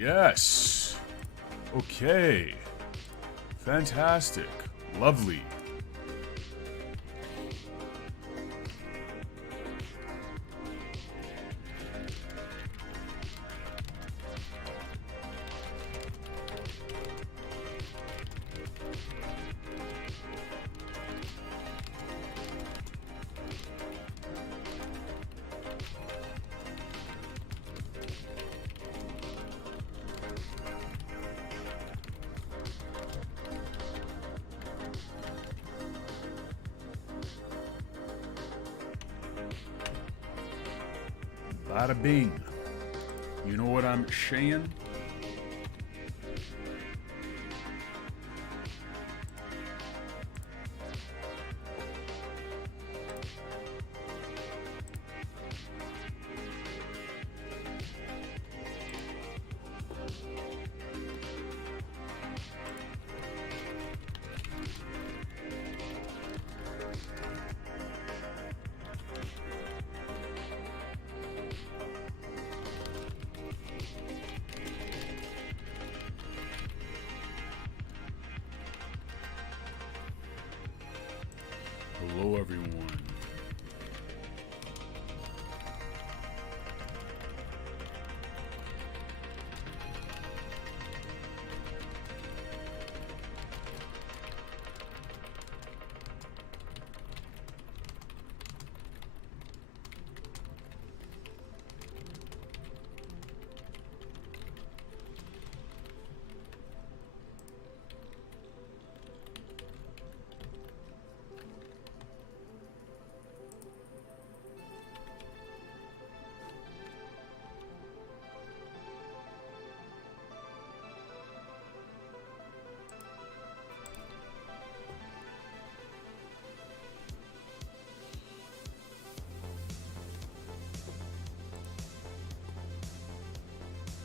Yes. Okay. Fantastic. Lovely. Bada bing. You know what I'm saying? Hello, everyone.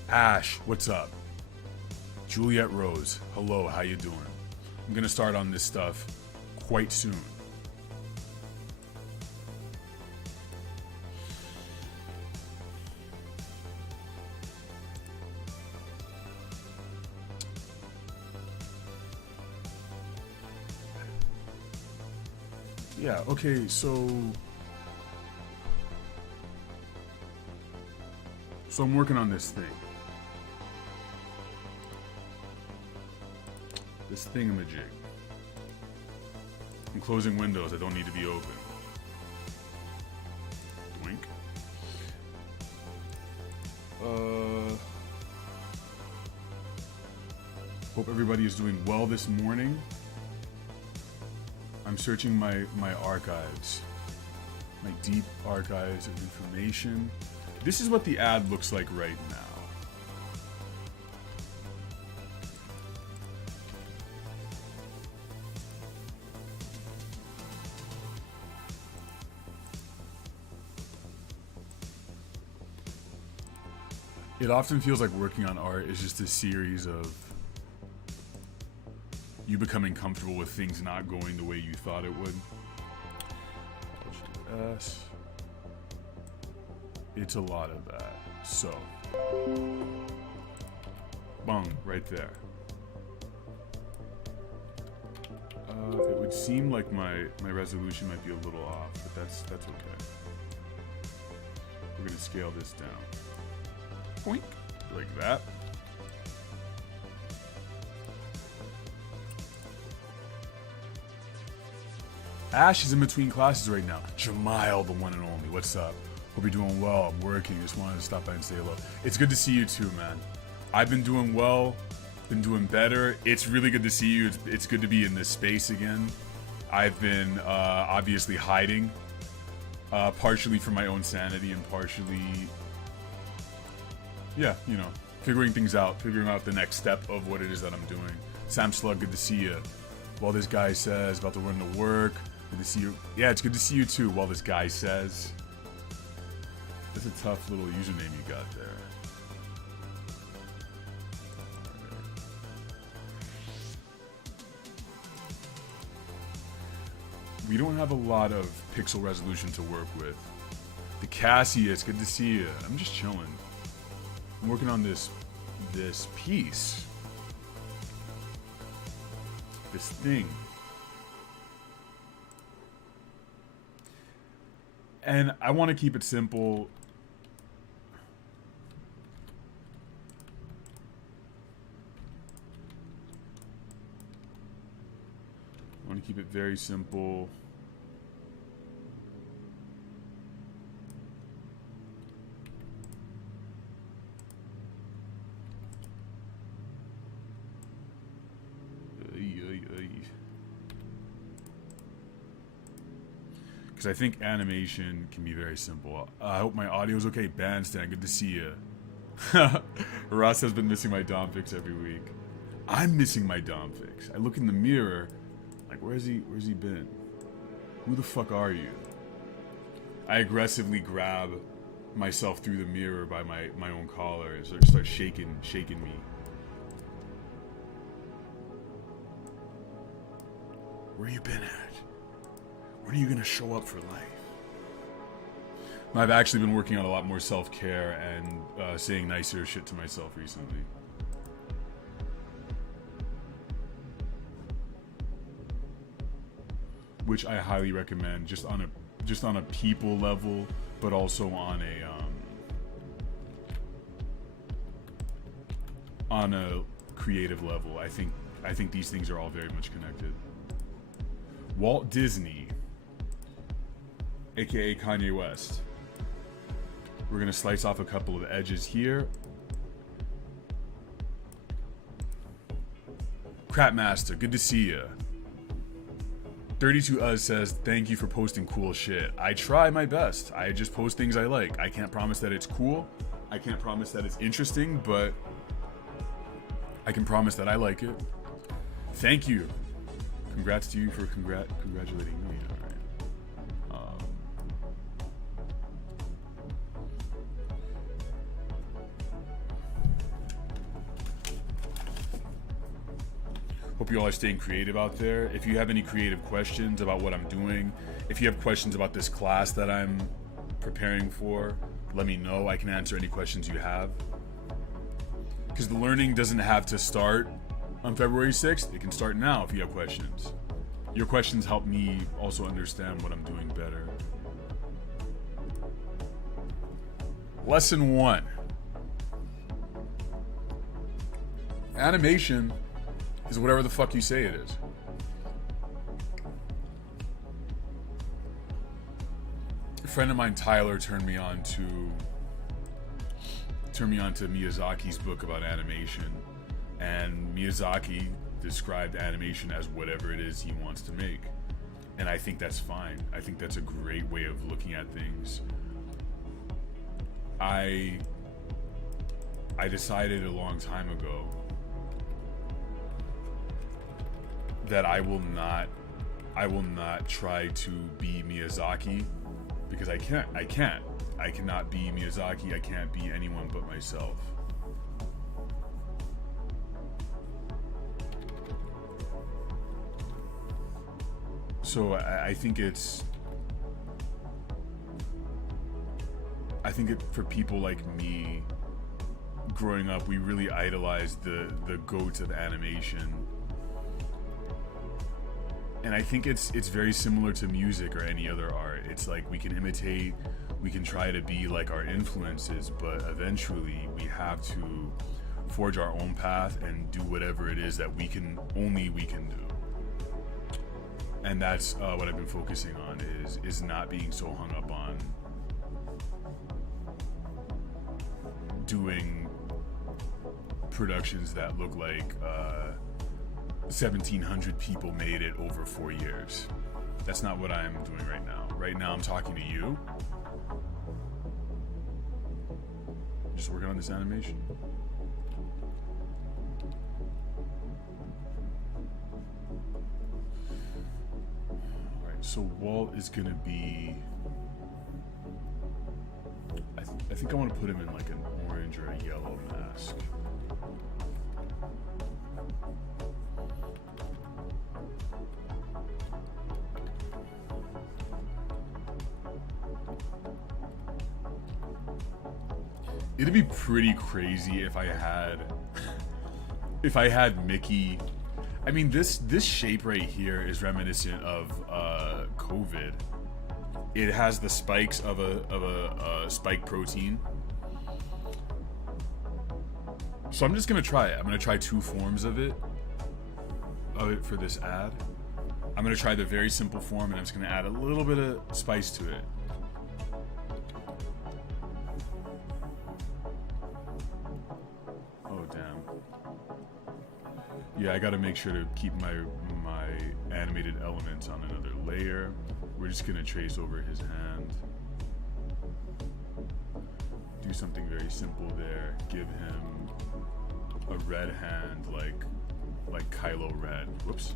Ash, what's up? Juliet Rose, hello, how you doing? I'm gonna start on this stuff quite soon. Yeah, okay, so I'm working on this thing. This thingamajig. I'm closing windows that don't need to be open. Wink. Hope everybody is doing well this morning. I'm searching my archives. My deep archives of information. This is what the ad looks like right now. It often feels like working on art is just a series of you becoming comfortable with things not going the way you thought it would. S. It's a lot of that. So, boom, right there. It would seem like my resolution might be a little off, but that's okay. We're gonna scale this down. Boink, like that. Ash is in between classes right now. Jamile, the one and only. What's up? Hope you're doing well. I'm working. Just wanted to stop by and say hello. It's good to see you too, man. I've been doing well. Been doing better. It's really good to see you. It's good to be in this space again. I've been obviously hiding, partially for my own sanity and partially, yeah, you know, figuring things out, figuring out the next step of what it is that I'm doing. Sam Slug, good to see you. While this guy says about to run to work, good to see you. Yeah, it's good to see you too. While this guy says, that's a tough little username you got there. We don't have a lot of pixel resolution to work with. The Cassie, it's good to see you. I'm just chilling. I'm working on this this piece, this thing. And I want to keep it simple. I want to keep it very simple. Because I think animation can be very simple. I hope my audio is okay. Bandstand, good to see you. Ross has been missing my Dom fix every week. I'm missing my Dom fix. I look in the mirror, like, where's he been? Who the fuck are you? I aggressively grab myself through the mirror by my own collar and start shaking me. Where you been at? When are you gonna show up for life? I've actually been working on a lot more self-care and saying nicer shit to myself recently. Which I highly recommend, just on a people level, but also on a creative level. I think these things are all very much connected. Walt Disney, aka Kanye West. We're gonna slice off a couple of edges here. Crapmaster, good to see ya. 32uz says, thank you for posting cool shit. I try my best. I just post things I like. I can't promise that it's cool. I can't promise that it's interesting, but I can promise that I like it. Thank you. Congrats to you for congratulating me. All right. Hope you all are staying creative out there. If you have any creative questions about what I'm doing, if you have questions about this class that I'm preparing for, let me know. I can answer any questions you have. Because the learning doesn't have to start on February 6th. It can start now if you have questions. Your questions help me also understand what I'm doing better. Lesson 1. Animation is whatever the fuck you say it is. A friend of mine, Tyler, turned me on to Miyazaki's book about animation. And Miyazaki described animation as whatever it is he wants to make. And I think that's fine. I think that's a great way of looking at things. I decided a long time ago that I will not try to be Miyazaki, because I cannot be Miyazaki. I can't be anyone but myself. So I think for people like me, growing up, we really idolized the goats of animation. And I think it's very similar to music or any other art. It's like we can imitate, we can try to be like our influences, but eventually we have to forge our own path and do whatever it is that we can do. And that's what I've been focusing on, is not being so hung up on doing productions that look like 1,700 people made it over 4 years. That's not what I'm doing right now. Right now I'm talking to you. Just working on this animation. So Walt is gonna be, I think I want to put him in like an orange or a yellow mask. It'd be pretty crazy if I had if I had Mickey, I mean this shape right here is reminiscent of COVID. It has the spikes of a spike protein. So I'm just gonna try it. I'm gonna try 2 forms of it for this ad. I'm gonna try the very simple form, and I'm just gonna add a little bit of spice to it. Oh damn. Yeah, I gotta make sure to keep my animated elements on another layer. We're just gonna trace over his hand. Do something very simple there. Give him a red hand like Kylo Ren. Whoops.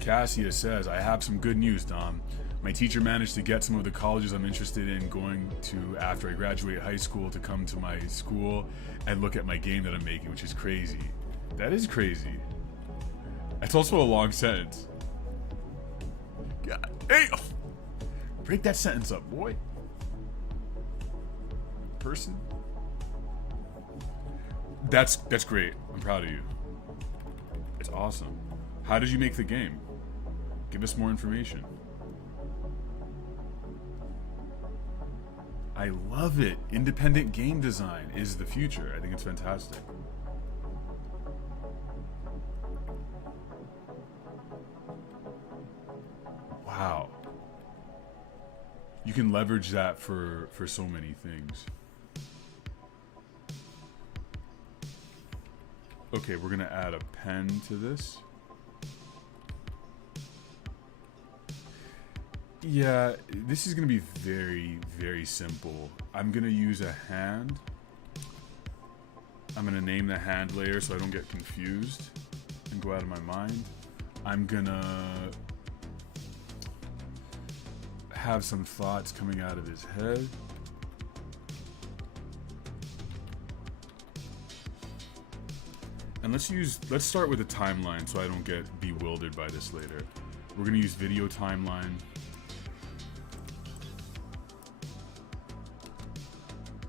Cassia says, I have some good news, Dom. My teacher managed to get some of the colleges I'm interested in going to after I graduate high school to come to my school and look at my game that I'm making, which is crazy. That is crazy. That's also a long sentence. God, hey, break that sentence up, boy. Person. That's great. I'm proud of you. It's awesome. How did you make the game? Give us more information. I love it. Independent game design is the future. I think it's fantastic. Wow. You can leverage that for so many things. Okay, we're gonna add a pen to this. Yeah, this is gonna be very, very simple. I'm gonna use a hand. I'm gonna name the hand layer so I don't get confused and go out of my mind. I'm gonna have some thoughts coming out of his head. And let's start with a timeline so I don't get bewildered by this later. We're gonna use video timeline.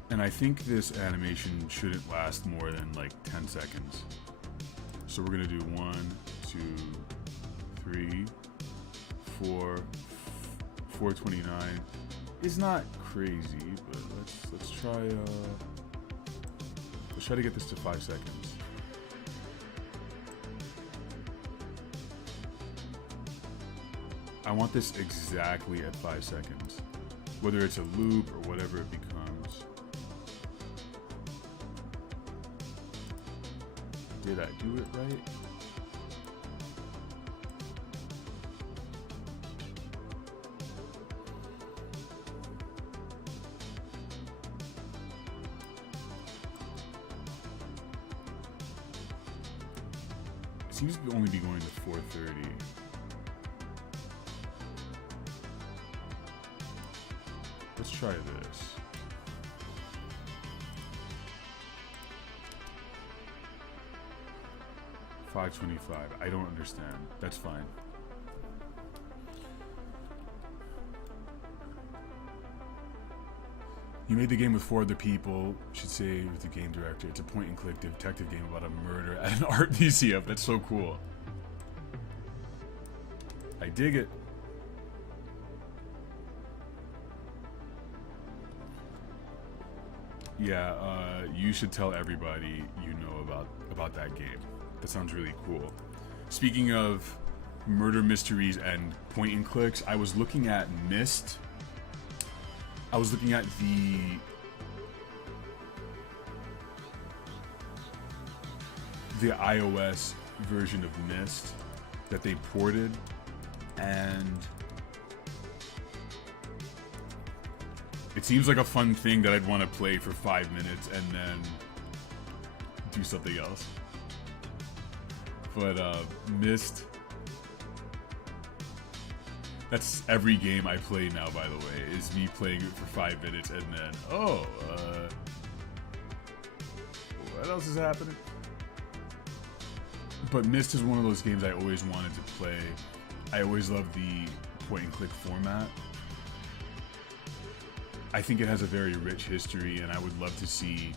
And I think this animation shouldn't last more than like 10 seconds. So we're gonna do 1, 2, 3, 4, 429. It's not crazy, but let's try to get this to 5 seconds. I want this exactly at 5 seconds, whether it's a loop or whatever it becomes. Did I do it right? It seems to only be going to 430. Let's try this. $5.25. I don't understand. That's fine. You made the game with 4 other people. Should say with the game director. It's a point-and-click detective game about a murder at an art museum. That's so cool. I dig it. Yeah, you should tell everybody you know about that game. That sounds really cool. Speaking of murder mysteries and point and clicks, I was looking at Myst. I was looking at the iOS version of Myst that they ported, and it seems like a fun thing that I'd want to play for 5 minutes and then do something else. But Myst, that's every game I play now, by the way, is me playing it for 5 minutes and then, what else is happening? But Myst is one of those games I always wanted to play. I always loved the point and click format. I think it has a very rich history, and I would love to see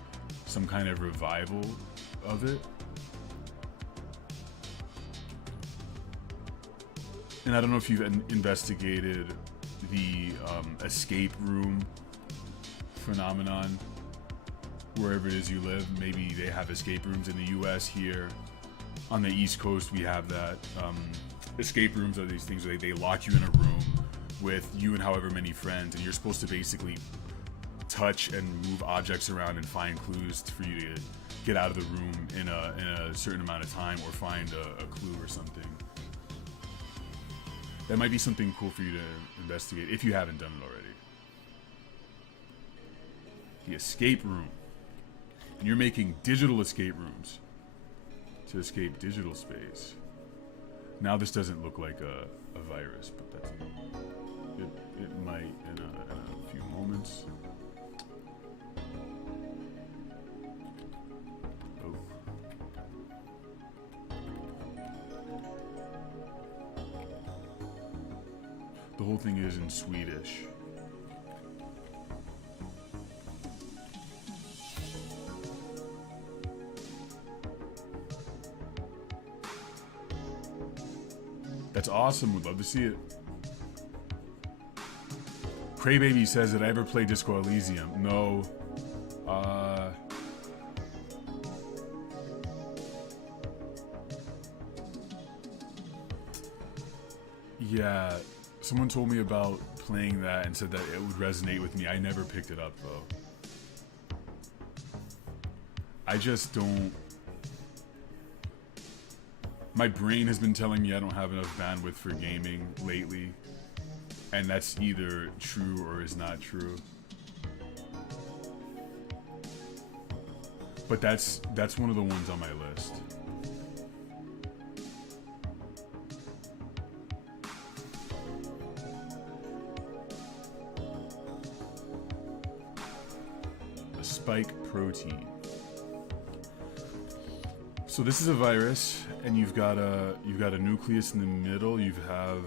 some kind of revival of it. And I don't know if you've investigated the escape room phenomenon wherever it is you live. Maybe they have escape rooms in the US. Here on the East Coast, we have that. Escape rooms are these things where they lock you in a room with you and however many friends, and you're supposed to basically touch and move objects around and find clues for you to get out of the room in a certain amount of time, or find a clue or something. That might be something cool for you to investigate if you haven't done it already. The escape room. And you're making digital escape rooms to escape digital space. Now this doesn't look like a virus, but that's it might in a few moments. Oh. The whole thing is in Swedish. That's awesome. Would love to see it. Craybaby says, did I ever play Disco Elysium? No. Yeah. Someone told me about playing that and said that it would resonate with me. I never picked it up, though. I just don't... My brain has been telling me I don't have enough bandwidth for gaming lately. And that's either true or is not true. But that's one of the ones on my list. A spike protein. So this is a virus, and you've got a nucleus in the middle. You have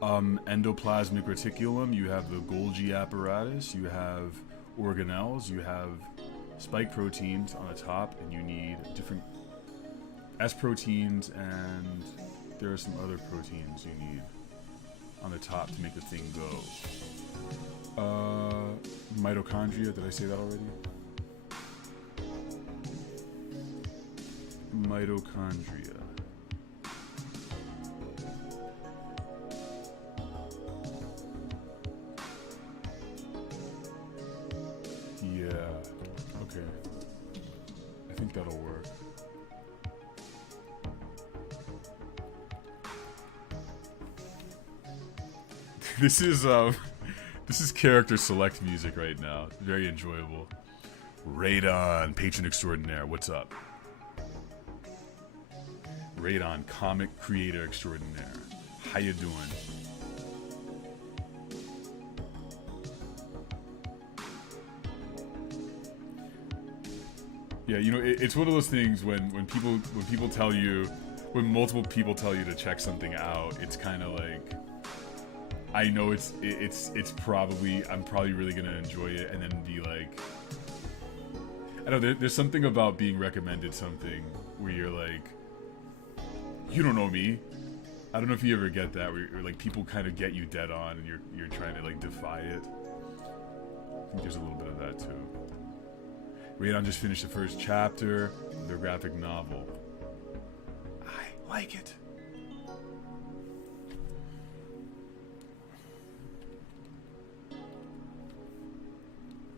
endoplasmic reticulum. You have the Golgi apparatus. You have organelles. You have spike proteins on the top, and you need different S proteins, and there are some other proteins you need on the top to make the thing go. Mitochondria. Did I say that already? Mitochondria. Yeah. Okay. I think that'll work. This is character select music right now. Very enjoyable. Radon, patron extraordinaire. What's up? Radon, comic creator extraordinaire. How you doing? Yeah, you know, it's one of those things when people tell you, when multiple people tell you to check something out, it's kind of like, I know it's probably, I'm probably really gonna enjoy it, and then be like, I don't know, there's something about being recommended something where you're like, you don't know me. I don't know if you ever get that, where like people kind of get you dead on, and you're trying to like defy it. I think there's a little bit of that too. Radon just finished the first chapter of their graphic novel. I like it.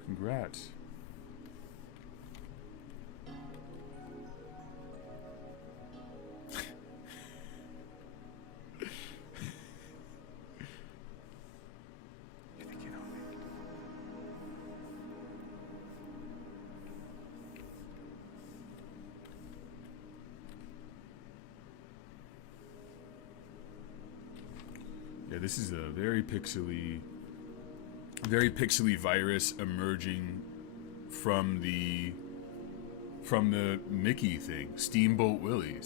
Congrats. Yeah, this is a very pixely virus emerging from the Mickey thing. Steamboat Willie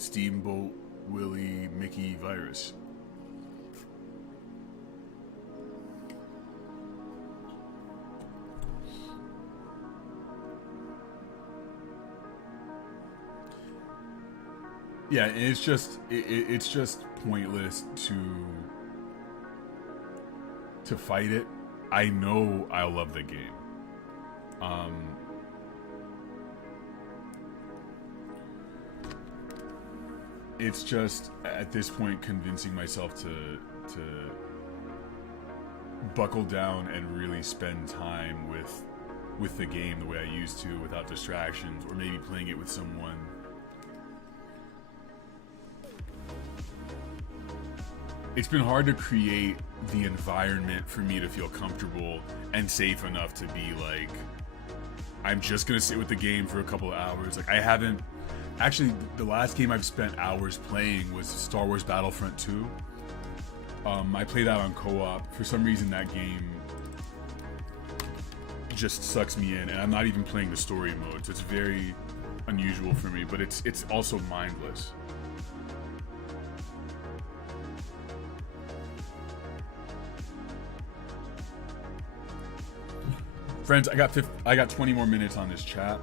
Mickey virus. Yeah, and it's just pointless to fight it. I know I love the game. It's just at this point convincing myself to buckle down and really spend time with the game the way I used to, without distractions, or maybe playing it with someone. It's been hard to create the environment for me to feel comfortable and safe enough to be like, I'm just gonna sit with the game for a couple of hours. Like, I haven't actually, the last game I've spent hours playing was Star Wars Battlefront 2. I played that on co-op. For some reason that game just sucks me in, and I'm not even playing the story mode, so it's very unusual for me, but it's also mindless. Friends, I got 20 more minutes on this chat,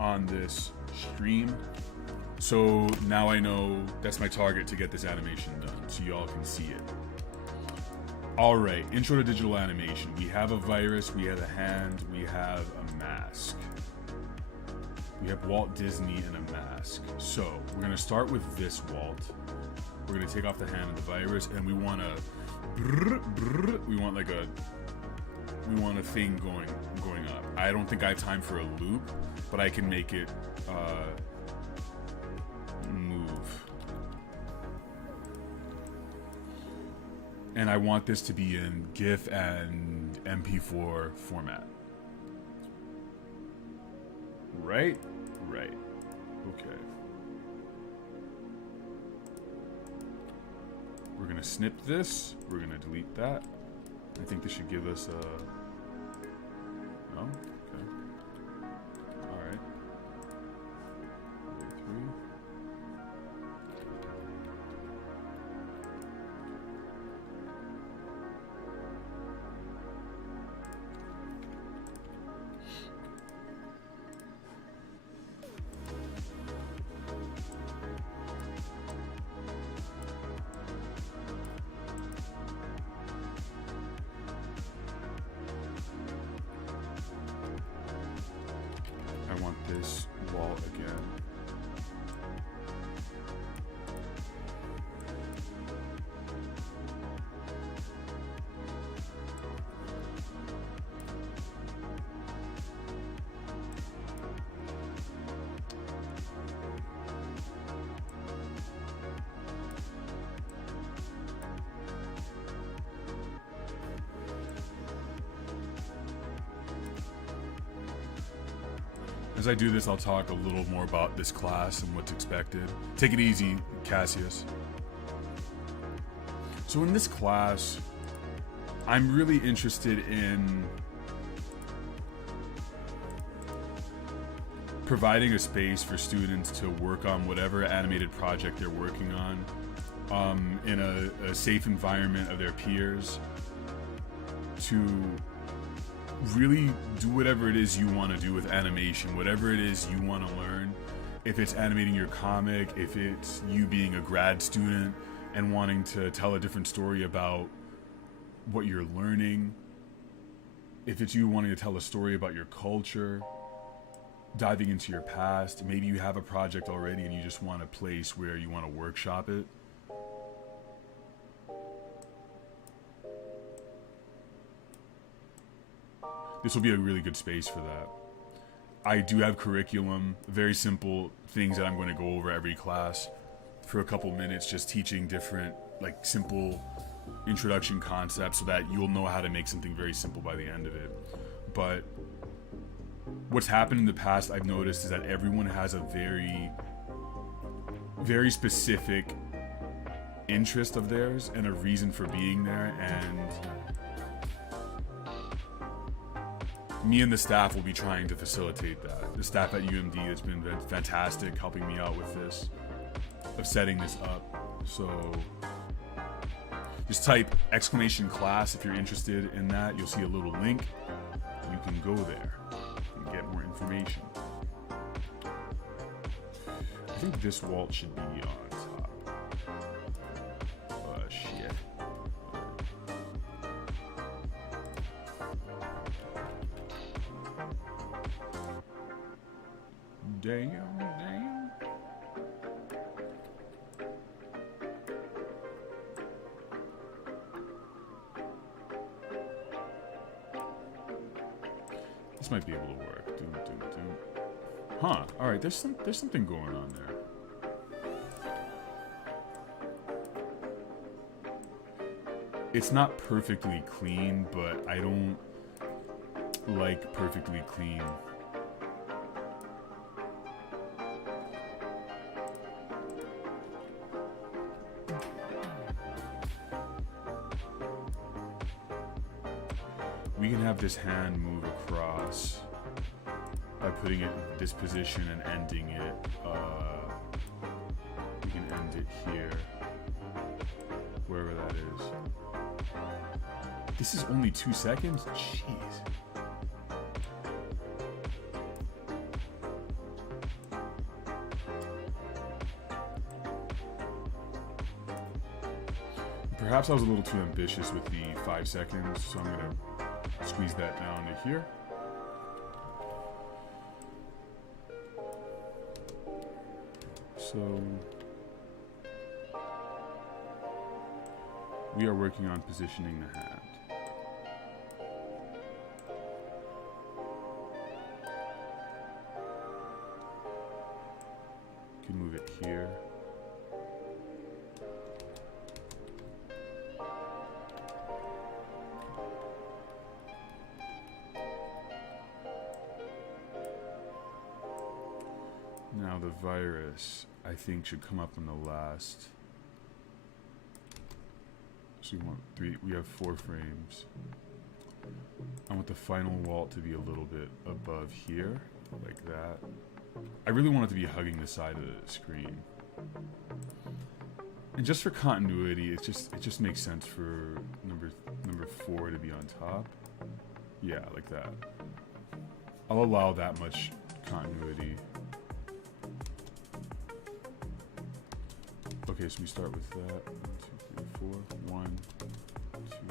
on this stream. So now I know that's my target to get this animation done, so y'all can see it. All right, intro to digital animation. We have a virus, we have a hand, we have a mask. We have Walt Disney and a mask. So we're gonna start with this Walt. We're gonna take off the hand of the virus, and we want a thing going up. I don't think I have time for a loop, but I can make it move. And I want this to be in GIF and MP4 format. Right? Right. Okay. We're gonna snip this. We're gonna delete that. I think this should give us a... No? Okay. Alright. 3. I want this wall again. As I do this, I'll talk a little more about this class and what's expected. Take it easy, Cassius. So in this class, I'm really interested in providing a space for students to work on whatever animated project they're working on in a safe environment of their peers, to really do whatever it is you want to do with animation, whatever it is you want to learn. If it's animating your comic, if it's you being a grad student and wanting to tell a different story about what you're learning, if it's you wanting to tell a story about your culture, diving into your past, maybe you have a project already and you just want a place where you want to workshop it. This will be a really good space for that. I do have curriculum, very simple things that I'm going to go over every class for a couple minutes, just teaching different, like, simple introduction concepts so that you'll know how to make something very simple by the end of it. But what's happened in the past, I've noticed, is that everyone has a very, very specific interest of theirs and a reason for being there, and me and the staff will be trying to facilitate that. The staff at UMD has been fantastic helping me out with this, of setting this up. So just type !class if you're interested in that. You'll see a little link. You can go there and get more information. think this wall should be on top. Shit. Damn, damn. This might be able to work. Doom, doom, doom. Huh. Alright, there's something going on there. It's not perfectly clean, but I don't like perfectly clean. We can have this hand move across by putting it in this position and ending it. We can end it here, wherever that is. This is only 2 seconds? Jeez. Perhaps I was a little too ambitious with the 5 seconds, so I'm gonna squeeze that down to here. So we are working on positioning the hand. You can move it here. Now the virus, I think, should come up on the last. So we have 4 frames. I want the final walt to be a little bit above here, like that. I really want it to be hugging the side of the screen. And just for continuity, it just makes sense for number 4 to be on top. Yeah, like that. I'll allow that much continuity. Okay, so we start with that. 1, 2, 3, 4. 1, 2.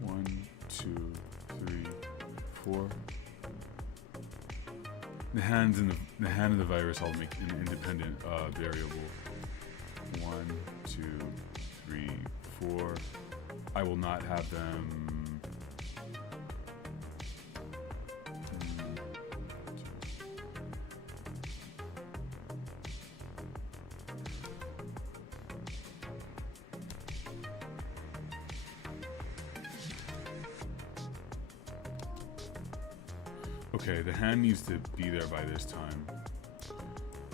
1, 2, 3, 4. The hand and the virus I'll make an independent variable. 1, 2, 3, 4. I will not have them. Okay, the hand needs to be there by this time.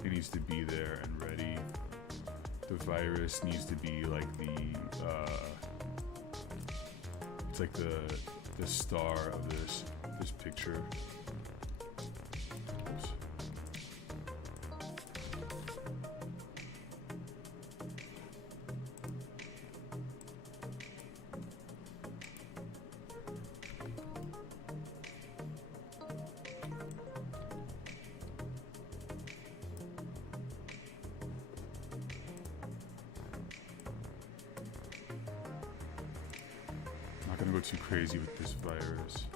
It needs to be there and ready. The virus needs to be like the, it's like the star of this picture. Oops. Not gonna go too crazy with this virus.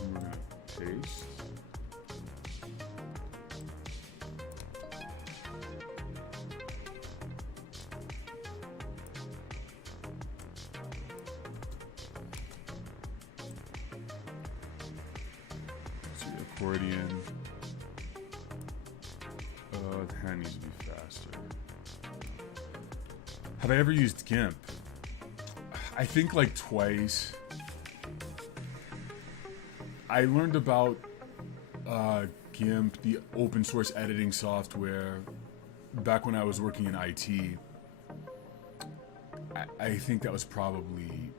And we're gonna paste. Accordion. The hand needs to be faster. Have I ever used GIMP? I think like twice. I learned about GIMP, the open source editing software, back when I was working in IT. I think that was probably...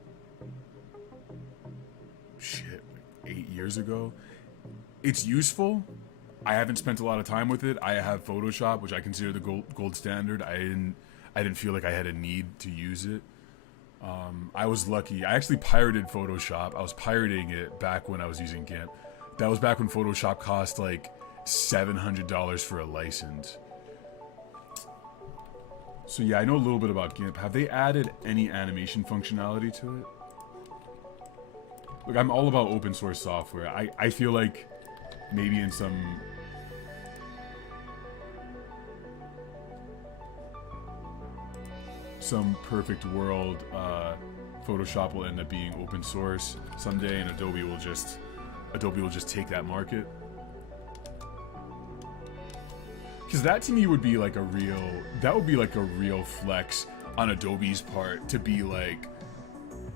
shit. 8 years ago. It's useful. I haven't spent a lot of time with it. I have Photoshop, which I consider the gold standard. I didn't feel like I had a need to use it. I was lucky. I actually pirated Photoshop. I was pirating it back when I was using GIMP. That was back when Photoshop cost like $700 for a license. So yeah, I know a little bit about GIMP. Have they added any animation functionality to it? Look, I'm all about open source software. I feel like maybe in some perfect world, Photoshop will end up being open source someday, and Adobe will just take that market. Because that to me would be like a real flex on Adobe's part to be like,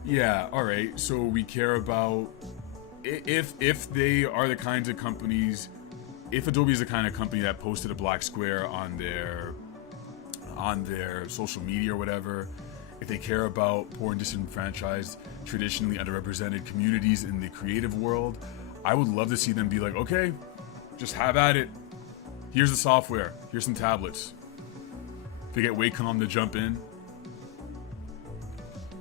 yeah, all right, so we care about if they are the kinds of companies, if Adobe is the kind of company that posted a black square on their social media or whatever, if they care about poor and disenfranchised, traditionally underrepresented communities in the creative world, I would love to see them be like, okay, just have at it. Here's the software. Here's some tablets. If they get Wacom to jump in.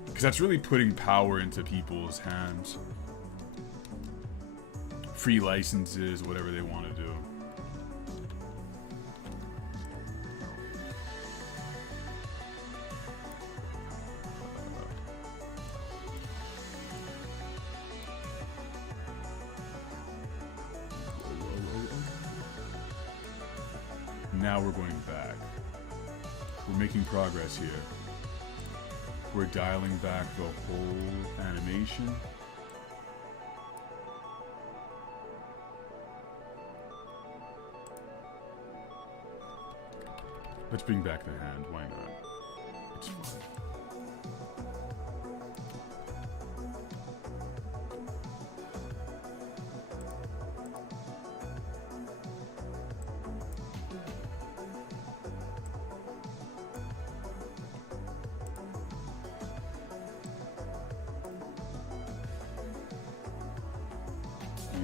Because that's really putting power into people's hands. Free licenses, whatever they want to do. Now we're going back. We're making progress here. We're dialing back the whole animation. Let's bring back the hand, why not? It's fun.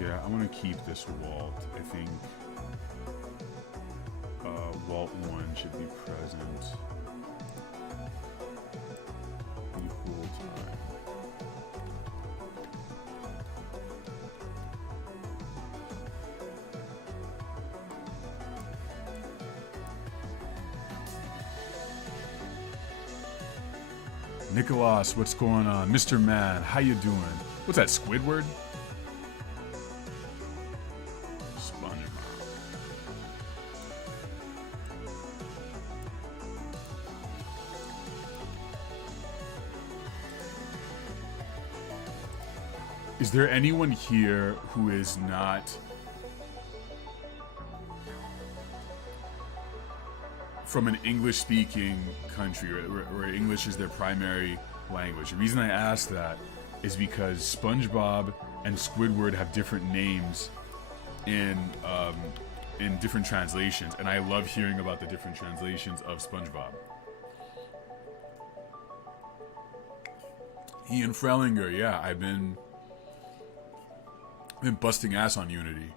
Yeah, I want to keep this Walt. I think Walt 1 should be present the whole time. Nicholas, what's going on? Mr. Man, how you doing? What's that, Squidward? Is there anyone here who is not from an English-speaking country where English is their primary language? The reason I ask that is because SpongeBob and Squidward have different names in different translations, and I love hearing about the different translations of SpongeBob. Ian Frelinger, yeah, I've been busting ass on Unity.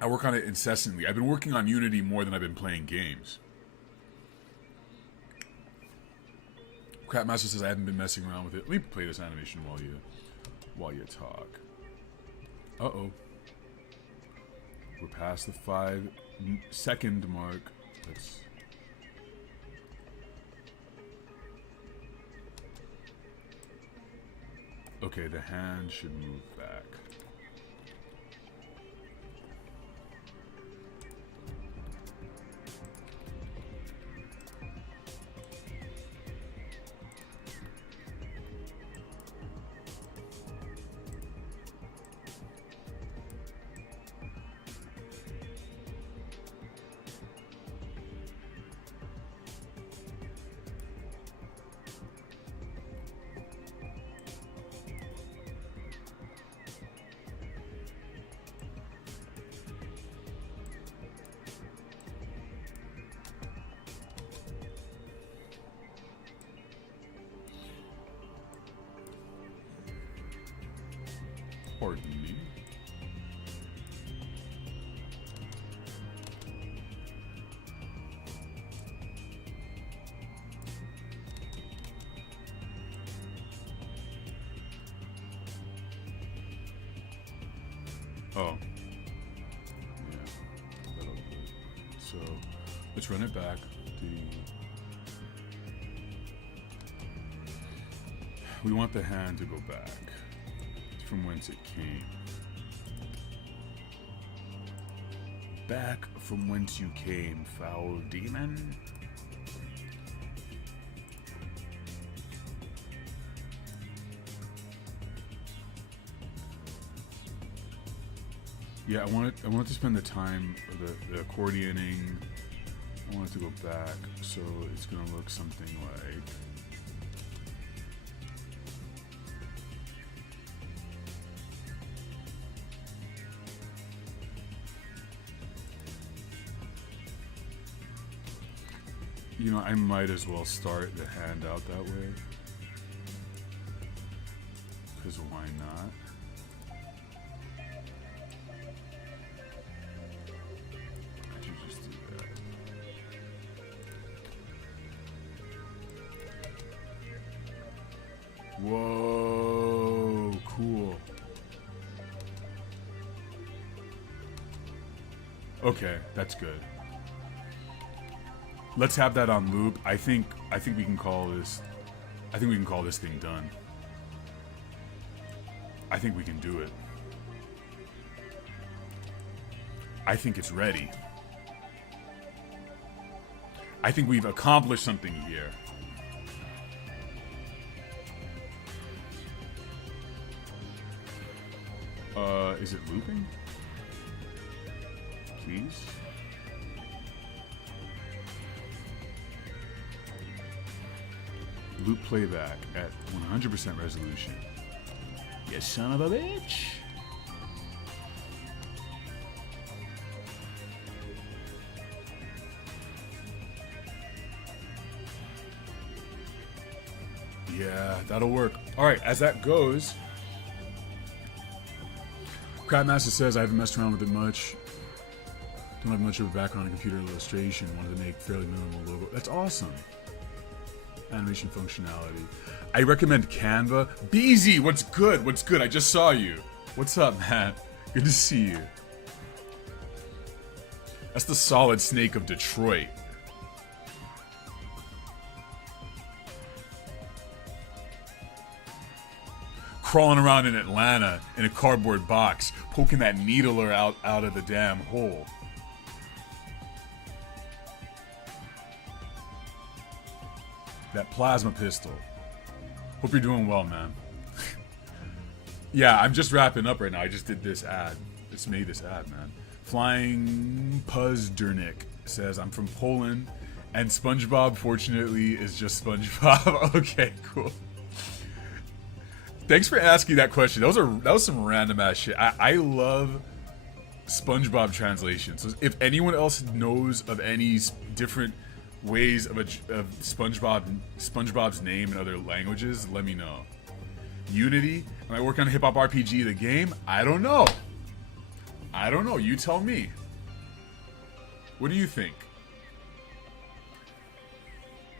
I work on it incessantly. I've been working on Unity more than I've been playing games. Crapmaster says I haven't been messing around with it. Let me play this animation while you talk. Uh-oh. We're past the 5-second mark. Let's... Okay, the hand should move back. Pardon me. Oh. Yeah. That'll do it. So, let's run it back. We want the hand to go back from whence it came. Back from whence you came, foul demon. Yeah, I want to spend the time the accordioning. I want it to go back, so it's gonna look something like. You know, I might as well start the hand out that way. Because why not? I should just do that. Whoa, cool. Okay, that's good. Let's have that on loop. I think we can call this. I think we can call this thing done. I think we can do it. I think it's ready. I think we've accomplished something here. Is it looping? Please? Loop playback at 100% resolution. You son of a bitch. Yeah, that'll work. All right, as that goes, Crabmaster says I haven't messed around with it much. Don't have much of a background in computer illustration. Wanted to make fairly minimal logo. That's awesome. Animation functionality. I recommend Canva. BZ, what's good? What's good? I just saw you. What's up, man? Good to see you. That's the Solid Snake of Detroit. Crawling around in Atlanta in a cardboard box, poking that needler out of the damn hole. That plasma pistol. Hope you're doing well, man. Yeah, I'm just wrapping up right now. I just did this ad. Just made this ad, man. Flying Puzdernik says, I'm from Poland, and SpongeBob, fortunately, is just SpongeBob. Okay, cool. Thanks for asking that question. That was some random ass shit. I love SpongeBob translations. So if anyone else knows of any different ways of SpongeBob's name in other languages, let me know. Unity? Am I working on a hip hop RPG the game? I don't know. You tell me. What do you think?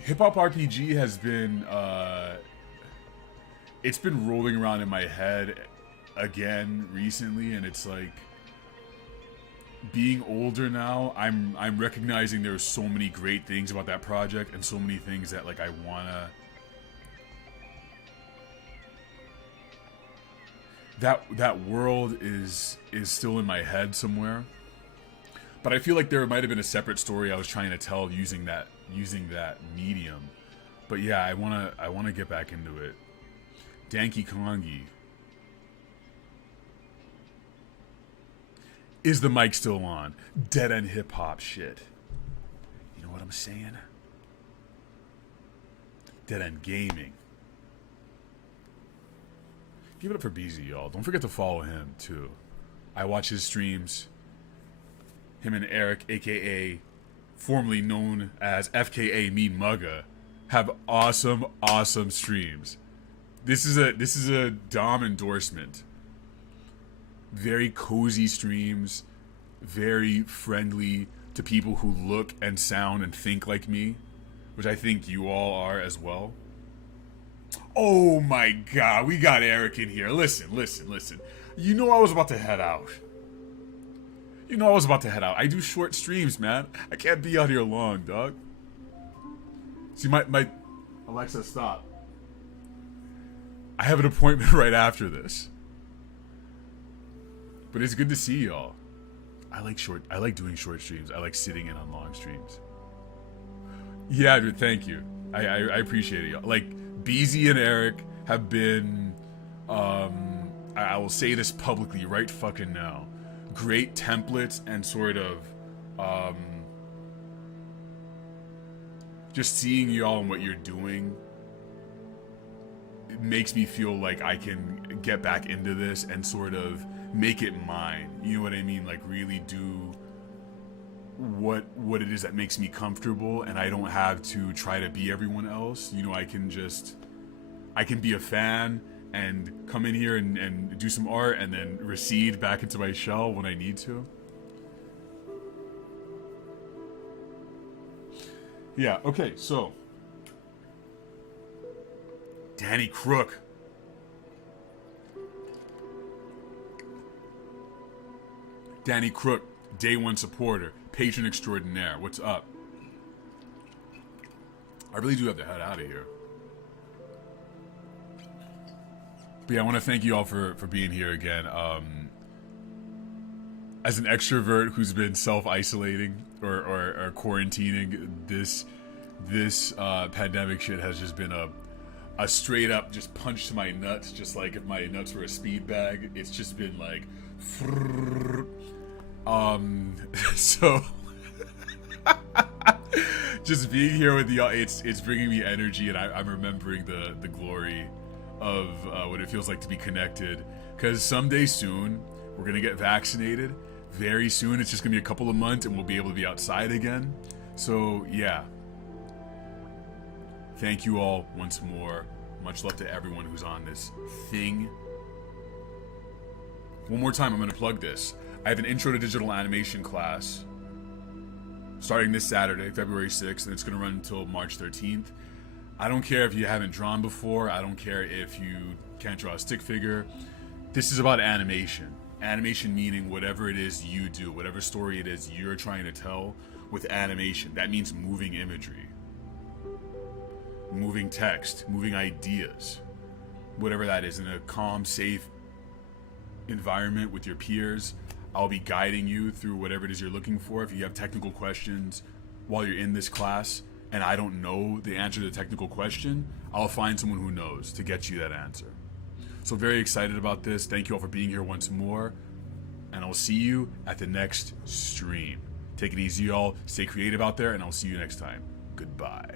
Hip hop RPG has been it's been rolling around in my head again recently, and it's like, being older now, I'm recognizing there's so many great things about that project and so many things that like I wanna that world is still in my head somewhere. But I feel like there might have been a separate story I was trying to tell using that medium. But yeah, I wanna get back into it. Danky Kongi. Is the mic still on? Dead end hip hop shit. You know what I'm saying? Dead end gaming. Give it up for BZ, y'all. Don't forget to follow him too. I watch his streams. Him and Eric, aka formerly known as FKA Mean Mugga, have awesome streams. This is a Dom endorsement. very cozy streams, very friendly to people who look and sound and think like me, which I think you all are as well. Oh my god, we got Eric in here. Listen. You know I was about to head out. I do short streams, man. I can't be out here long, dog. See, my Alexa, stop. I have an appointment right after this. But it's good to see y'all. I like doing short streams. I like sitting in on long streams. Yeah, dude, thank you. I appreciate it, y'all. Like, Beezy and Eric have been, I will say this publicly right fucking now, great templates and sort of, just seeing y'all and what you're doing, it makes me feel like I can get back into this and sort of make it mine. You know what I mean? Like, really do what it is that makes me comfortable, and I don't have to try to be everyone else. You know, I can be a fan and come in here and do some art and then recede back into my shell when I need to. Yeah, okay, so Danny Crook. Danny Crook, day one supporter, patron extraordinaire. What's up? I really do have to head out of here. But yeah, I want to thank you all for being here again. As an extrovert who's been self-isolating or quarantining, this pandemic shit has just been a straight up just punch to my nuts, just like if my nuts were a speed bag. It's just been like so just being here with y'all, it's bringing me energy, and I'm remembering the glory of what it feels like to be connected, because someday soon we're gonna get vaccinated. Very soon, it's just gonna be a couple of months and we'll be able to be outside again. So yeah, thank you all once more. Much love to everyone who's on this thing. One more time, I'm gonna plug this. I have an intro to digital animation class starting this Saturday, February 6th, and it's gonna run until March 13th. I don't care if you haven't drawn before. I don't care if you can't draw a stick figure. This is about animation. Animation meaning whatever it is you do, whatever story it is you're trying to tell with animation. That means moving imagery, moving text, moving ideas, whatever that is, in a calm, safe environment with your peers. I'll be guiding you through whatever it is you're looking for. If you have technical questions while you're in this class and I don't know the answer to the technical question, I'll find someone who knows to get you that answer. So very excited about this. Thank you all for being here once more, and I'll see you at the next stream. Take it easy, y'all. Stay creative out there, and I'll see you next time. Goodbye.